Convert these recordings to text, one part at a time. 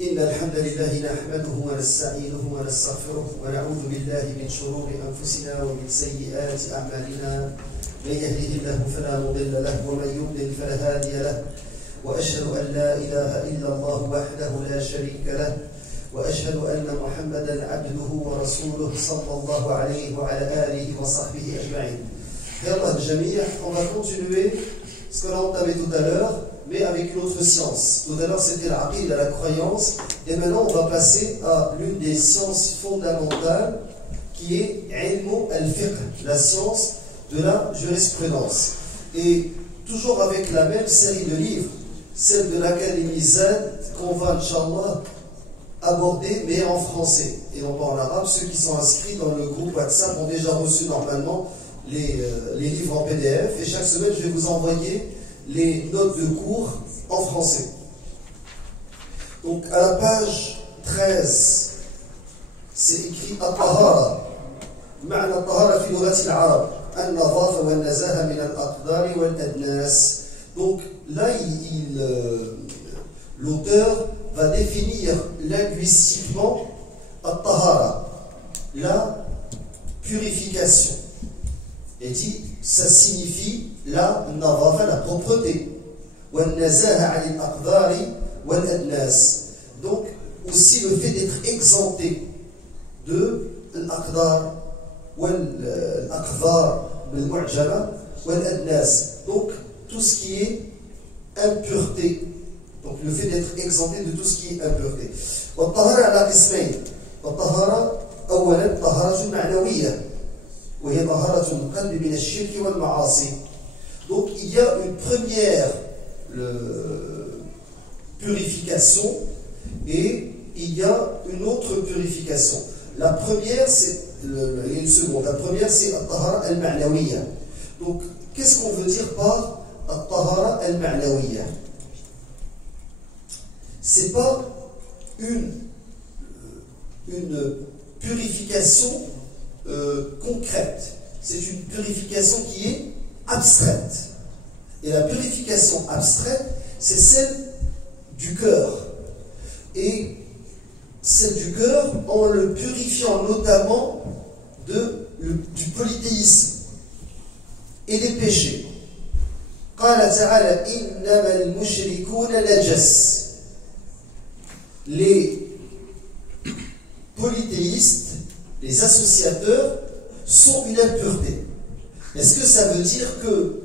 إن الحمد لله نحمده ونستعينه ونستغفره ونعوذ بالله من شرور أنفسنا ومن سيئات أعمالنا من يهده الله فلا مضل له ومن يضلل فلا هادي له وأشهد أن لا إله إلا الله وحده لا شريك له وأشهد أن محمدا عبده ورسوله صلى الله عليه وعلى آله وصحبه أجمعين. يلا الجميع, on va continuer ce qu'on a entamé tout à l'heure, mais avec une autre science. Tout à l'heure c'était l'aqida, la croyance, et maintenant on va passer à l'une des sciences fondamentales qui est ilmu al-fiqh, la science de la jurisprudence. Et toujours avec la même série de livres, celle de l'Académie ZAD, qu'on va, Inch'Allah, aborder, mais en français et non pas en arabe. Ceux qui sont inscrits dans le groupe WhatsApp ont déjà reçu normalement les livres en PDF, et chaque semaine je vais vous envoyer les notes de cours en français. Donc à la page 13, c'est écrit At-Tahara. معنى الطهارة في لغة العرب النظافة والنزاهة من الأقدار والأدناس. Donc là, l'auteur va définir linguistiquement At-Tahara, la purification. Et dit, ça signifie la nadafa, la propreté. وَالنَّزَاهَ عَنِ الْأَقْدَارِ وَالْأَدْنَاسِ. Donc, aussi le fait d'être exempté de l'aqdar, والأقذار بالمعجمة والأدناس. Donc, tout ce qui est impureté. Donc, le fait d'être exempté de tout ce qui est impureté. والطهارة على قسمين. الطهارة أولا طهارة معنوية وهي طهارة القلب من الشرك والمعاصي. Donc, il y a une première purification et il y a une autre purification. La première, c'est il y a une seconde. La première, c'est At-Tahara al-Ma'nawiya. Donc, qu'est-ce qu'on veut dire par At-Tahara al-Ma'nawiya? C'est pas une purification concrète. C'est une purification qui est abstraite. Et la purification abstraite, c'est celle du cœur. Et celle du cœur, en le purifiant notamment du polythéisme et des péchés. قال تعالى إنما المشركون نجس. Les polythéistes, les associateurs, sont une impureté. Est-ce que ça veut dire que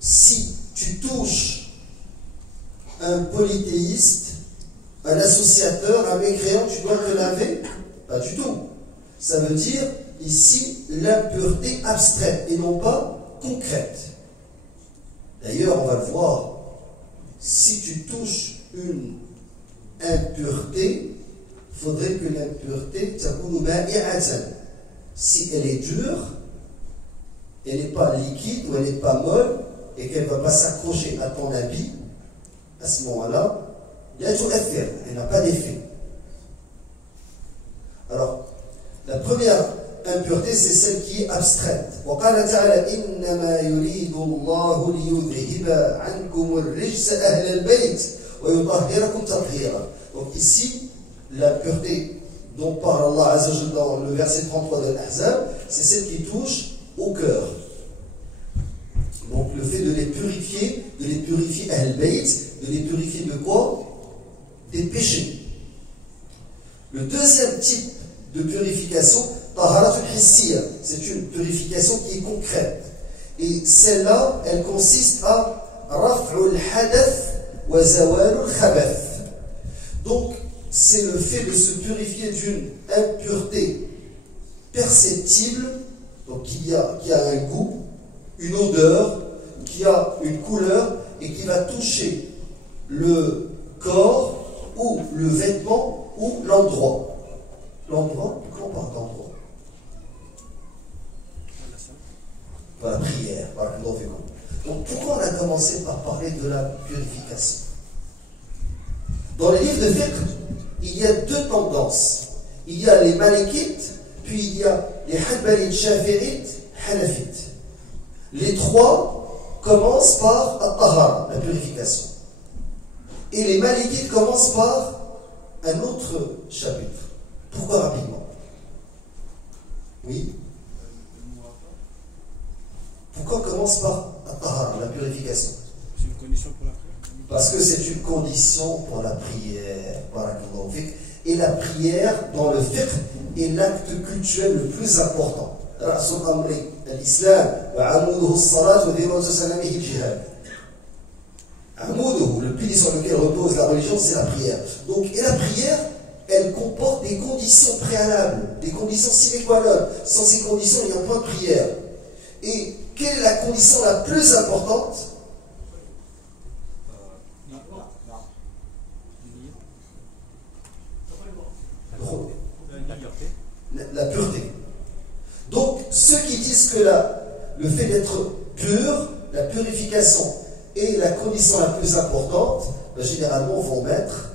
si tu touches un polythéiste, un associateur, un mécréant, tu dois te laver? Pas du tout. Ça veut dire ici l'impureté abstraite et non pas concrète. D'ailleurs, on va le voir, si tu touches une impureté, il faudrait que l'impureté, si elle est dure, elle n'est pas liquide ou elle n'est pas molle et qu'elle ne va pas s'accrocher à ton habit, à ce moment-là, elle n'a pas d'effet. Alors, la première impureté, c'est celle qui est abstraite. وقال تعالى إنما يريد الله ليذهب عنكم الرجس أهل البيت ويطهركم تطهيرا. Donc ici, la pureté dont parle Allah Azza wa Jalla dans le verset 33 de l'Ahzab, c'est celle qui touche au cœur. Donc le fait de les purifier Ahl Bayt, de les purifier de quoi? Des péchés. Le deuxième type de purification, Taharatul Hissiya, c'est une purification qui est concrète. Et celle-là, elle consiste à Raf'ul Hadath wa Zawalul Khabath. Donc, c'est le fait de se purifier d'une impureté perceptible, donc qui a un goût, une odeur, qui a une couleur et qui va toucher le corps ou le vêtement ou l'endroit. L'endroit, quand on parle d'endroit? Pour la prière, par exemple. Donc pourquoi on a commencé par parler de la purification? Dans les livres de fiqh, il y a deux tendances. Il y a les malikites, puis il y a les hanbalites, shafi'ites, hanafites. Les trois commencent par at-tahara, la purification. Et les malikites commencent par un autre chapitre. Pourquoi rapidement? Oui. Pourquoi on commence par la purification? C'est une condition pour la prière. Parce que c'est une condition pour la prière. Et la prière, dans le fiqh, est l'acte cultuel le plus important. L'islam, le pilier sur lequel repose la religion, c'est la prière. Donc, et la prière, elle comporte des conditions préalables, des conditions sine qua non. Sans ces conditions, il n'y a pas de prière. Et quelle est la condition la plus importante? La pureté. Donc, ceux qui disent que le fait d'être pur, la purification est la condition la plus importante, généralement vont mettre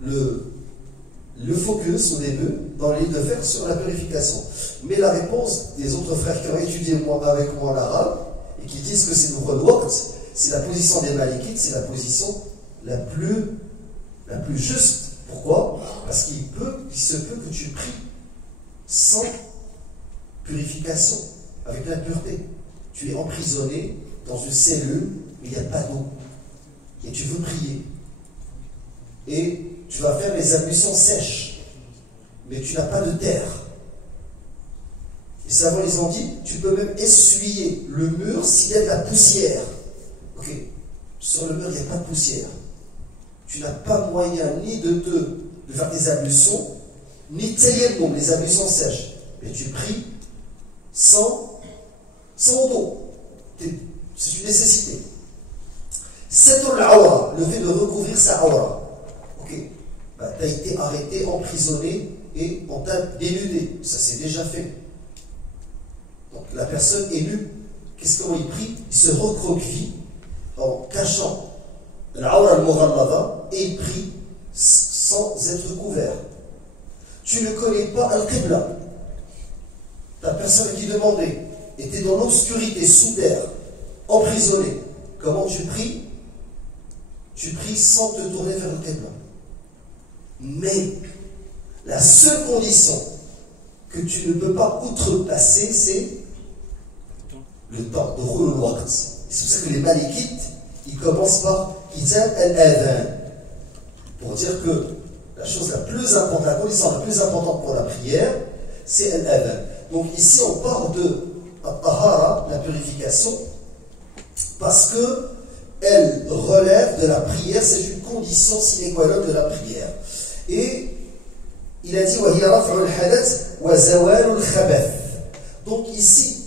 le focus au début dans les deux vers sur la purification. Mais la réponse des autres frères qui ont étudié avec moi l'arabe et qui disent que c'est le waqt, c'est la position des malikites, c'est la position la plus juste. Pourquoi? Parce qu'il se peut que tu pries sans purification, avec la pureté. Tu es emprisonné dans une cellule où il n'y a pas d'eau. Et tu veux prier. Et tu vas faire les ablutions sèches. Mais tu n'as pas de terre. Les savants, ils ont dit, tu peux même essuyer le mur s'il y a de la poussière. Ok. Sur le mur, il n'y a pas de poussière. Tu n'as pas moyen ni de faire des ablutions, ni tayammum, les ablutions sèches. Mais tu pries sans eau. C'est une nécessité. Satur al-awra, le fait de recouvrir sa awra. Ok. Tu as été arrêté, emprisonné et on t'a dénudé. Ça c'est déjà fait. Donc la personne est nue. Comment il prie? Il se recroqueville en cachant l'awra al-mughallada et il prie sans être couvert. Tu ne connais pas Al-Qibla. La personne qui demandait était dans l'obscurité, sous terre, emprisonnée. Comment tu pries? Tu pries sans te tourner vers Al-Qibla. Mais la seule condition que tu ne peux pas outrepasser, c'est le temps de rouler le waqt. C'est pour ça que les malikites, ils commencent par Kitab al-Adhan, pour dire que la chose la plus importante, la condition la plus importante pour la prière, c'est al-Adhan. Donc ici on parle de al-Tahara, la purification, parce que elle relève de la prière, c'est une condition sine qua non de la prière. Et il a dit وَهِيَ رَفْعُ الْحَدَثِ وَزَوَالُ الْخَبَثِ. Donc ici,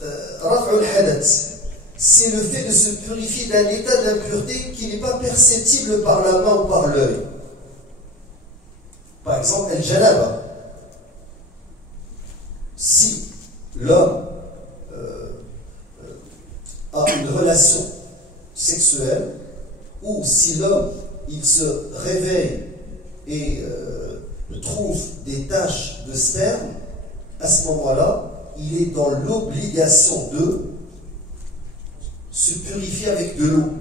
رَفْعُ الْحَدَثِ, c'est le fait de se purifier d'un état d'impureté qui n'est pas perceptible par la main ou par l'œil. Par exemple, al-janaba. Si l'homme a une relation sexuelle, ou si l'homme il se réveille et trouve des taches de sperme, à ce moment-là, il est dans l'obligation de se purifier avec de l'eau,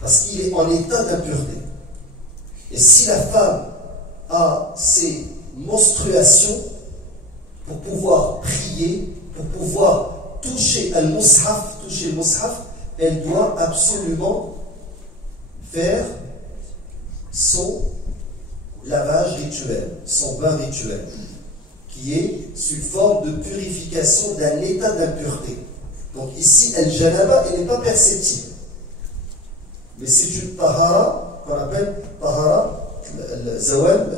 parce qu'il est en état d'impureté. Et si la femme a ses menstruations, pour pouvoir prier, pour pouvoir toucher le mushaf, elle doit absolument faire son lavage rituel, son bain rituel, qui est sous forme de purification d'un état d'impureté. Donc ici, al-janaba, elle n'est pas perceptible. Mais c'est une tahara qu'on appelle tahara al-zawal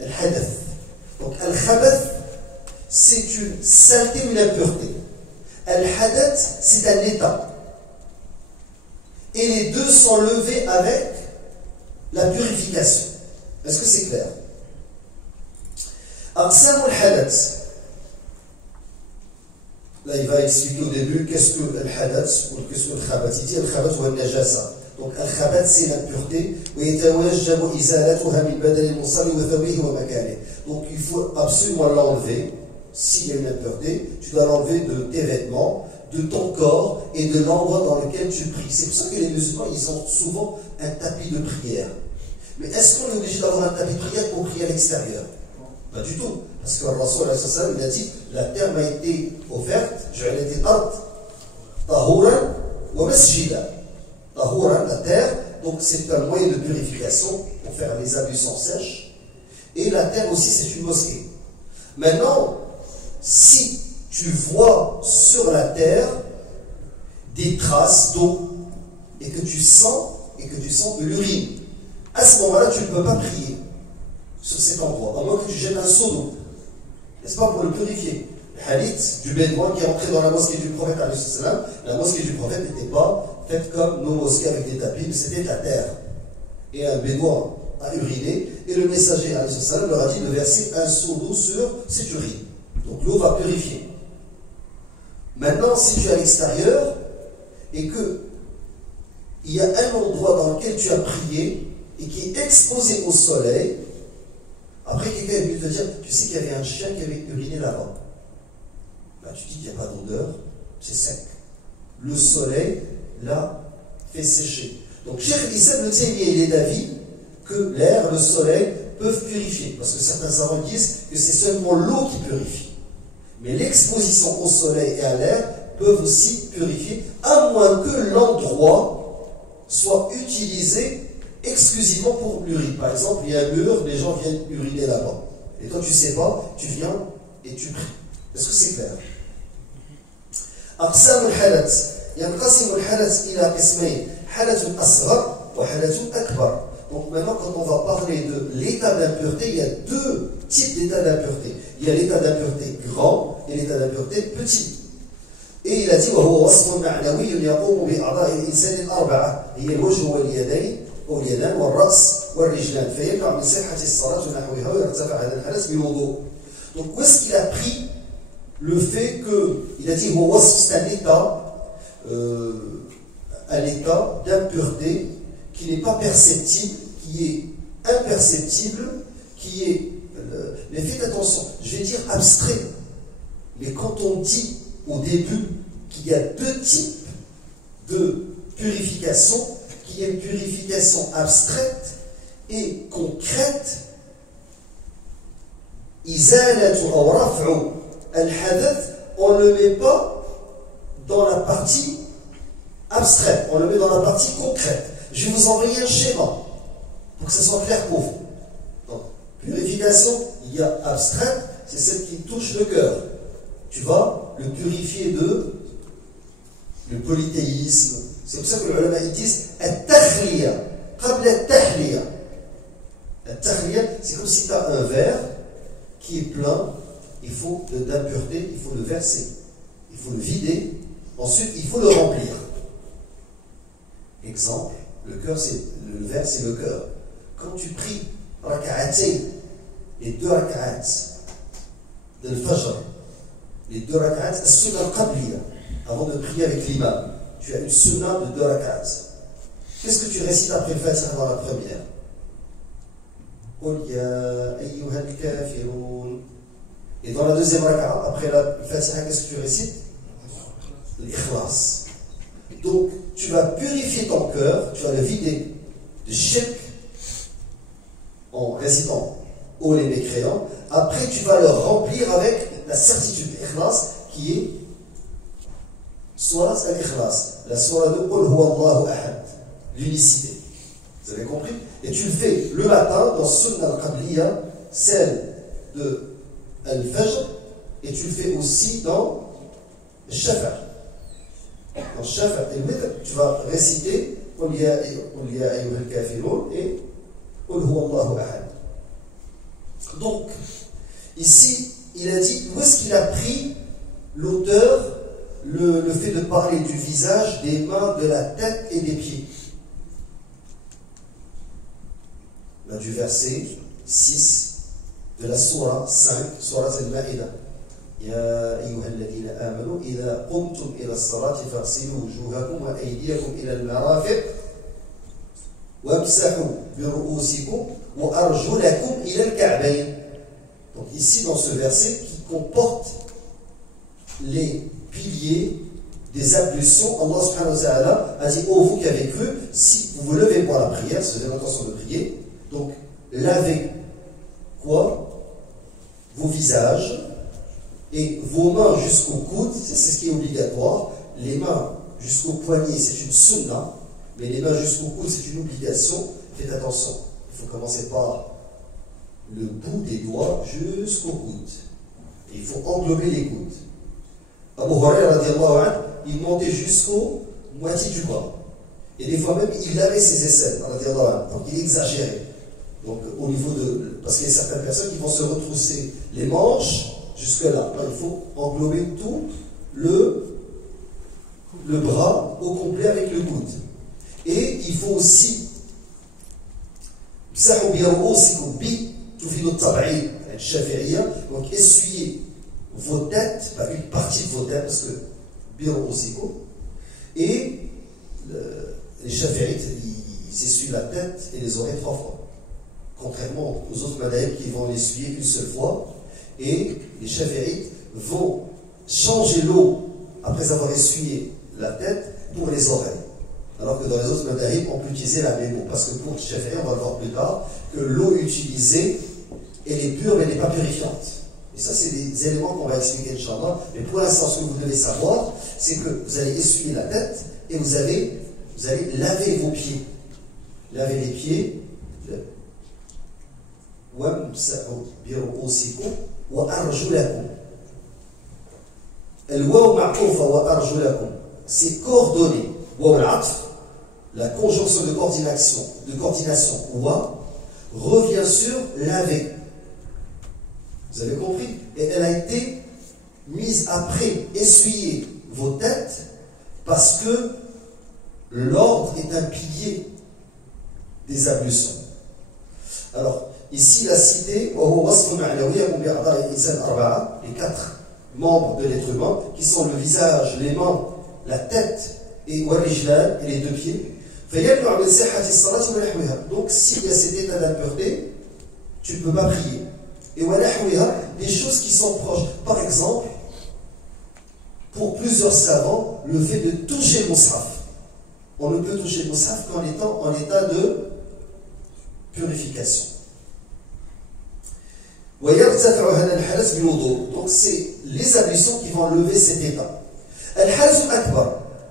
al-hadath. Donc al-khabath, c'est une saleté ou une impureté. Al-hadath, c'est un état. Et les deux sont levés avec la purification. Est-ce que c'est clair? Aqsam al-hadath. Là, il va expliquer au début qu'est-ce que al-hadath ou qu'est-ce que al-khabath. Il dit al-khabath ou al-najasa. Donc al-khabath, c'est l'impureté. Donc il faut absolument l'enlever. S'il y a une impureté, tu dois l'enlever de tes vêtements, de ton corps et de l'endroit dans lequel tu pries. C'est pour ça que les musulmans, ils ont souvent un tapis de prière. Mais est-ce qu'on est obligé d'avoir un tapis de prière pour prier à l'extérieur? Pas du tout. Parce que le Rasoul, il a dit, la terre m'a été offerte, ju'ilat al-ard tahuran wa masjida. Tahuran, la terre, donc c'est un moyen de purification pour faire les ablutions sèches. Et la terre aussi, c'est une mosquée. Maintenant, si tu vois sur la terre des traces d'eau et que tu sens de l'urine, à ce moment-là, tu ne peux pas prier sur cet endroit, à moins que tu jettes un seau d'eau, n'est-ce pas, pour le purifier. Le hadith du bédouin qui est entré dans la mosquée du prophète, la mosquée du prophète n'était pas faite comme nos mosquées avec des tapis, mais c'était la terre. Et un bédouin a uriné, et le messager leur a dit de verser un seau d'eau sur cette urine. Donc l'eau va purifier. Maintenant, si tu es à l'extérieur et que il y a un endroit dans lequel tu as prié et qui est exposé au soleil, après quelqu'un est venu te dire, tu sais qu'il y avait un chien qui avait uriné là-bas. Ben, tu dis qu'il n'y a pas d'odeur, c'est sec. Le soleil l'a fait sécher. Donc Cheikh Islam le Taymiyyah, il est d'avis que l'air, le soleil peuvent purifier. Parce que certains savants disent que c'est seulement l'eau qui purifie. Mais l'exposition au soleil et à l'air peuvent aussi purifier, à moins que l'endroit soit utilisé exclusivement pour l'urine. Par exemple, il y a un mur, les gens viennent uriner là-bas. Et toi, tu ne sais pas, tu viens et tu pries. Est-ce que c'est clair? أقسام الحدث ينقسم الحدث إلى قسمين حدث أصغر وحدث أكبر. Donc maintenant, quand on va parler de l'état d'impureté, il y a deux types d'état d'impureté. Il y a l'état d'impureté grand et l'état d'impureté petit. Et il a dit وهو وصف معنوي يقوم بأعضاء الإنسان الأربعة هي الوجه واليدين أو اليدان والرأس والرجلان فيمنع من صحة الصلاة ونحوها ويرتفع هذا الحدث بالوضوء. Donc où est-ce qu'il a pris le fait que, il a dit هو وصف, c'est un état d'impureté qui n'est pas perceptible, qui est imperceptible, qui est... mais faites attention, je vais dire abstrait. Mais quand on dit au début qu'il y a deux types de purification, qu'il y a une purification abstraite et concrète, izalatu ou raf'u al-hadath, on ne le met pas dans la partie abstraite, on le met dans la partie concrète. Je vais vous envoyer un schéma pour que ce soit clair pour vous. Donc, purification, il y a abstraite, c'est celle qui touche le cœur. Tu vas le purifier de le polythéisme. C'est pour ça que les ulama disent at-takhliya, qabla at-tahliya. At-tahliya, c'est comme si tu as un verre qui est plein, il faut d'impureté, il faut le verser, il faut le vider, ensuite il faut le remplir. Exemple, le verre c'est le cœur. Quand tu pries raka'atayn, les deux raka'at de l'Fajr, les deux raka'at, as-sunnah al-qabliya, avant de prier avec l'imam, tu as une sunnah de deux raka'at. Qu'est-ce que tu récites après le Fatiha dans la première? Qul ya ayyuhal kafirun. Et dans la deuxième raka'a, après la Fatiha, qu'est-ce que tu récites? L'ikhlas. Donc, tu vas purifier ton cœur, tu vas le vider de shirk en récitant ô les mécréants. Après, tu vas le remplir avec la certitude ikhlas qui est Surat al-Ikhlas, la surah de Qul huwa Allahu ahad, l'unicité. Vous avez compris? Et tu le fais le matin dans Sunnah al-Qabliya, celle de Al-Fajr, et tu le fais aussi dans Shafa. Dans Shafa et Witr, tu vas réciter Qul ya ayyuhal kafirun et Qul huwa Allahu ahad. Donc, ici, il a dit, où est-ce qu'il a pris l'auteur le fait de parler du visage, des mains, de la tête et des pieds? Là, du verset 6 de la surah 5, surah al-Ma'idah. يا أيها الذين آمنوا إذا قمتم إلى الصلاة فاغسلوا وجوهكم وأيديكم إلى المرافق وامسحوا برؤوسكم وأرجلكم إلى الكعبين. Donc ici dans ce verset qui comporte les piliers des ablutions, Allah subhanahu wa ta'ala a dit, oh vous qui avez cru, si vous vous levez pour la prière, si vous avez l'intention de prier, donc lavez quoi? Vos visages et vos mains jusqu'au coude, c'est ce qui est obligatoire. Les mains jusqu'au poignet, c'est une sunna, mais les mains jusqu'au coude, c'est une obligation. Faites attention, il faut commencer par le bout des doigts jusqu'au coude. Et il faut englober les coudes. Abu Huraira radiallahu anhu, il montait jusqu'au moitié du bras. Et des fois même, il lavait ses aisselles, radiallahu anhu, donc il exagérait. Donc au niveau de... Parce qu'il y a certaines personnes qui vont se retrousser les manches jusque là. Alors, il faut englober tout le bras au complet avec le coude. Et il faut aussi donc essuyez vos têtes, pas une partie de vos têtes, parce que et les Shafi'ites, ils essuient la tête et les oreilles 3 fois. Contrairement aux autres madhhabs qui vont l'essuyer une seule fois, et les Shafi'ites vont changer l'eau après avoir essuyé la tête pour les oreilles. Alors que dans les autres madhhabs, on peut utiliser la même eau. Parce que pour le Shafi'i, on va le voir plus tard, que l'eau utilisée, elle est pure mais elle n'est pas purifiante. Et ça, c'est des éléments qu'on va expliquer, Inch'Allah. Mais pour l'instant, ce que vous devez savoir, c'est que vous allez essuyer la tête et vous allez laver vos pieds. Laver les pieds. C'est coordonné. La conjonction de coordination revient sur laver. Vous avez compris? Et elle a été mise après essuyer vos têtes parce que l'ordre est un pilier des ablutions. Alors, ici, il a cité les 4 membres de l'être humain qui sont le visage, les mains, la tête et les 2 pieds. Donc, s'il y a cet état d'impureté, tu ne peux pas prier. Et des choses qui sont proches. Par exemple, pour plusieurs savants, le fait de toucher le mushaf. On ne peut toucher le mushaf qu'en étant en état de purification. Donc, c'est les ablutions qui vont lever cet état.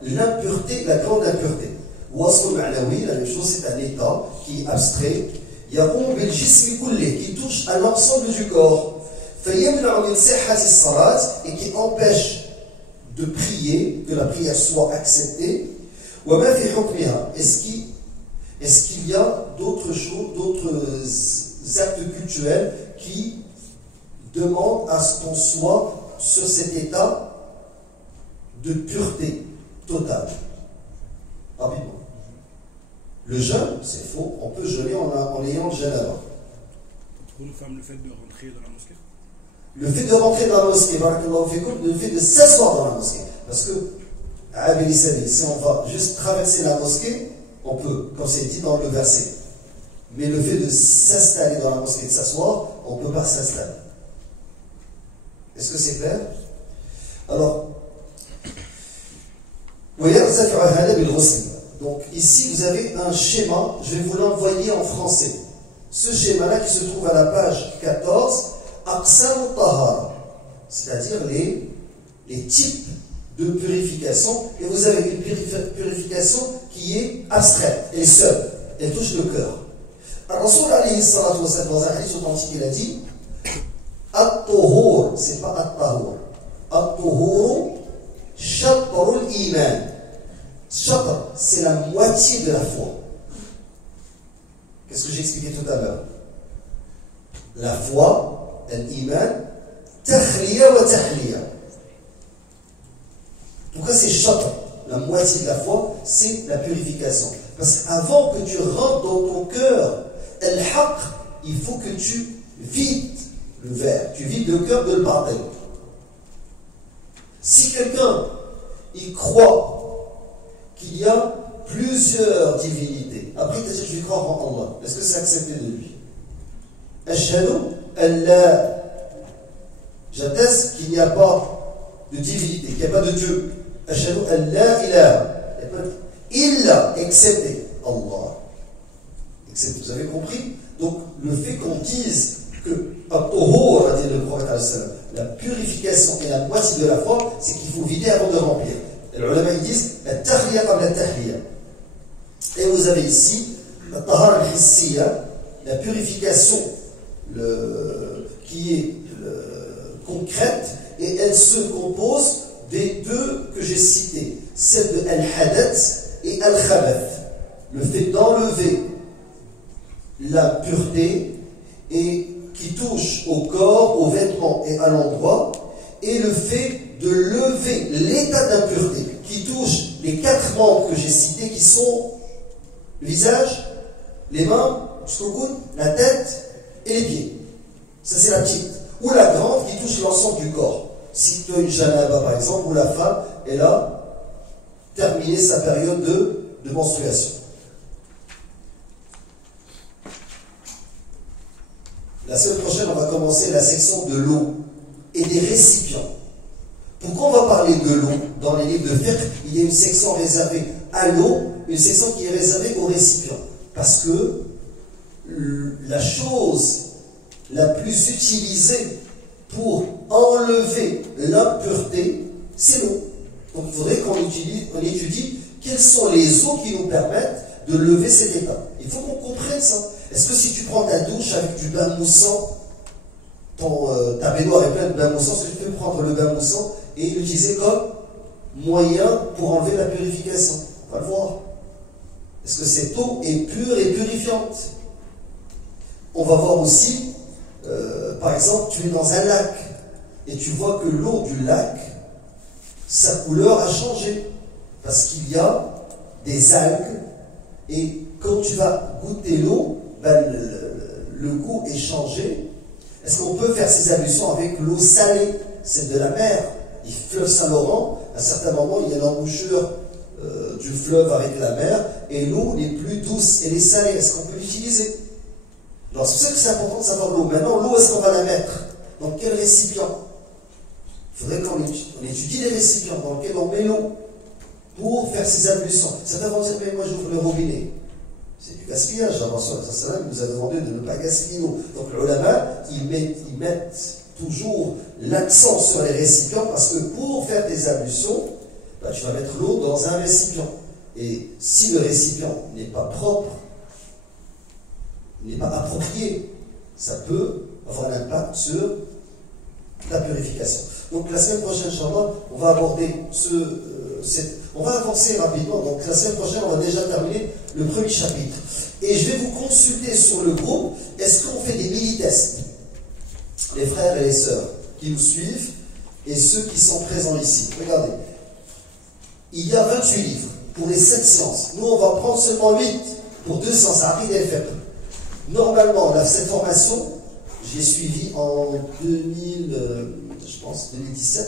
L'impureté, la grande impureté. La même chose, c'est un état qui est abstrait, qui touche à l'ensemble du corps, et qui empêche de prier, que la prière soit acceptée. Est-ce qu'il y a d'autres choses, d'autres actes cultuels qui demandent à ce qu'on soit sur cet état de pureté totale? Rapidement. Le jeûne, c'est faux, on peut jeûner en ayant le jeûne avant. Pour une femme, le fait de rentrer dans la mosquée? Le fait de rentrer dans la mosquée, le fait de s'asseoir dans la mosquée. Parce que, si on va juste traverser la mosquée, on peut, comme c'est dit dans le verset. Mais le fait de s'installer dans la mosquée, de s'asseoir, on ne peut pas s'installer. Est-ce que c'est clair? Alors, donc ici vous avez un schéma, je vais vous l'envoyer en français. Ce schéma-là qui se trouve à la page 14, Aqsam al-Tahara, c'est-à-dire les types de purification. Et vous avez une purification qui est abstraite, elle est seule, elle touche le cœur. Rasoul alayhi salatu wa sallam, dans un hadith authentique, il a dit At-Tuhur, c'est pas At-Tahur. At-Tuhur, Shatrul Iman. Shatr, c'est la moitié de la foi. Qu'est-ce que j'ai expliqué tout à l'heure? La foi, l'iman, takhliya wa tahliya. Pourquoi c'est shatr? La moitié de la foi, c'est la purification. Parce qu'avant que tu rentres dans ton cœur, al-haq, il faut que tu vides le verre, tu vides le cœur de le bardel. Si quelqu'un, il croit qu'il y a plusieurs divinités, après il dit je vais croire en Allah, est-ce que c'est accepté de lui? Ashhadu Allah, j'atteste qu'il n'y a pas de divinité, qu'il n'y a pas de Dieu. Ashhadu an la ilaha illa, excepté Allah. Excepté, vous avez compris? Donc, le fait qu'on dise que At-Tuhur, a dit le prophète, la purification et la moitié de la foi, c'est qu'il faut vider avant de remplir. Et les ulama ils disent At-Tahliya qabla At-Tahliya. Et vous avez ici At-Tahara al-Hissiya, la purification qui est concrète, et elle se compose des deux que j'ai cités, celle de Al-Hadath et Al-Khabath, le fait d'enlever la pureté et qui touche au corps, aux vêtements et à l'endroit, et le fait de lever l'état d'impureté qui touche les 4 membres que j'ai cités, qui sont le visage, les mains, jusqu'au coude, la tête et les pieds. Ça c'est la petite. Ou la grande qui touche l'ensemble du corps. Si tu as une janaba par exemple, où la femme, elle a terminé sa période de menstruation. La semaine prochaine, on va commencer la section de l'eau et des récipients. Pourquoi on va parler de l'eau? Dans les livres de fiqh, il y a une section réservée à l'eau, une section qui est réservée aux récipients. Parce que la chose la plus utilisée pour enlever l'impureté, c'est l'eau. Donc il faudrait qu'on étudie quelles sont les eaux qui nous permettent de lever cet état. Il faut qu'on comprenne ça. Est-ce que si tu prends ta douche avec du bain moussant, ta baignoire est pleine de bain moussant, est-ce que tu peux prendre le bain moussant et l'utiliser comme moyen pour enlever la purification? On va le voir. Est-ce que cette eau est pure et purifiante? On va voir aussi, par exemple, tu es dans un lac et tu vois que l'eau du lac, sa couleur a changé parce qu'il y a des algues, et quand tu vas goûter l'eau, ben, le goût est changé. Est-ce qu'on peut faire ces ablutions avec l'eau salée, celle de la mer? Le fleuve Saint-Laurent, à un certain moment, il y a l'embouchure du fleuve avec la mer, et l'eau n'est plus douce, elle est salée. Est-ce qu'on peut l'utiliser? Alors c'est pour ça que c'est important de savoir l'eau. Maintenant, l'eau, est-ce qu'on va la mettre? Dans quel récipient? Il faudrait qu'on étudie les récipients dans lesquels on met l'eau pour faire ces ablutions. Certains vont dire, mais moi j'ouvre le robinet. C'est du gaspillage. Allah nous a demandé de ne pas gaspiller l'eau. Donc les ulama, ils mettent toujours l'accent sur les récipients, parce que pour faire des ablutions, bah, tu vas mettre l'eau dans un récipient. Et si le récipient n'est pas propre, n'est pas approprié, ça peut avoir un impact sur la purification. Donc la semaine prochaine, Inch'Allah, on va aborder on va avancer rapidement. Donc la semaine prochaine, on va déjà terminer le premier chapitre. Et je vais vous consulter sur le groupe. Est-ce qu'on fait des mini-tests? Les frères et les sœurs qui nous suivent et ceux qui sont présents ici. Regardez. Il y a 28 livres pour les 7 sciences. Nous, on va prendre seulement 8 pour 2 sciences, Aqida et Fiqh. Normalement, cette formation, j'ai suivi en 2017,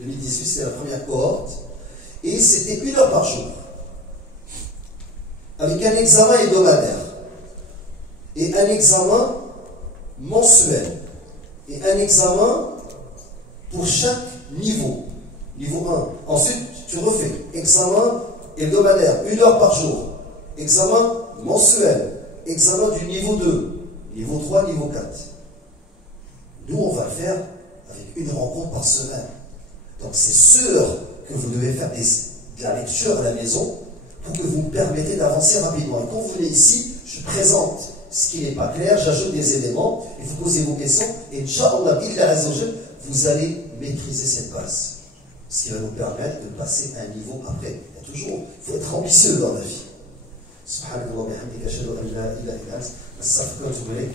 2018, c'était la première cohorte, et c'était 1 heure par jour, avec un examen hebdomadaire, et un examen mensuel, et un examen pour chaque niveau. Niveau 1. Ensuite, tu refais examen hebdomadaire, 1 heure par jour, examen mensuel, examen du niveau 2, niveau 3, niveau 4. Nous, on va le faire avec une rencontre par semaine. Donc, c'est sûr que vous devez faire de la lecture à la maison pour que vous me permettez d'avancer rapidement. Et quand vous venez ici, je présente ce qui n'est pas clair, j'ajoute des éléments, et vous posez vos questions, et Inch'Allah, vous allez maîtriser cette base. Ce qui va nous permettre de passer à un niveau après. Il faut être ambitieux dans la vie. Subhanallah wa bihamdika, ashhadu an la ilaha illa anta, astaghfiruka wa atubu ilayk.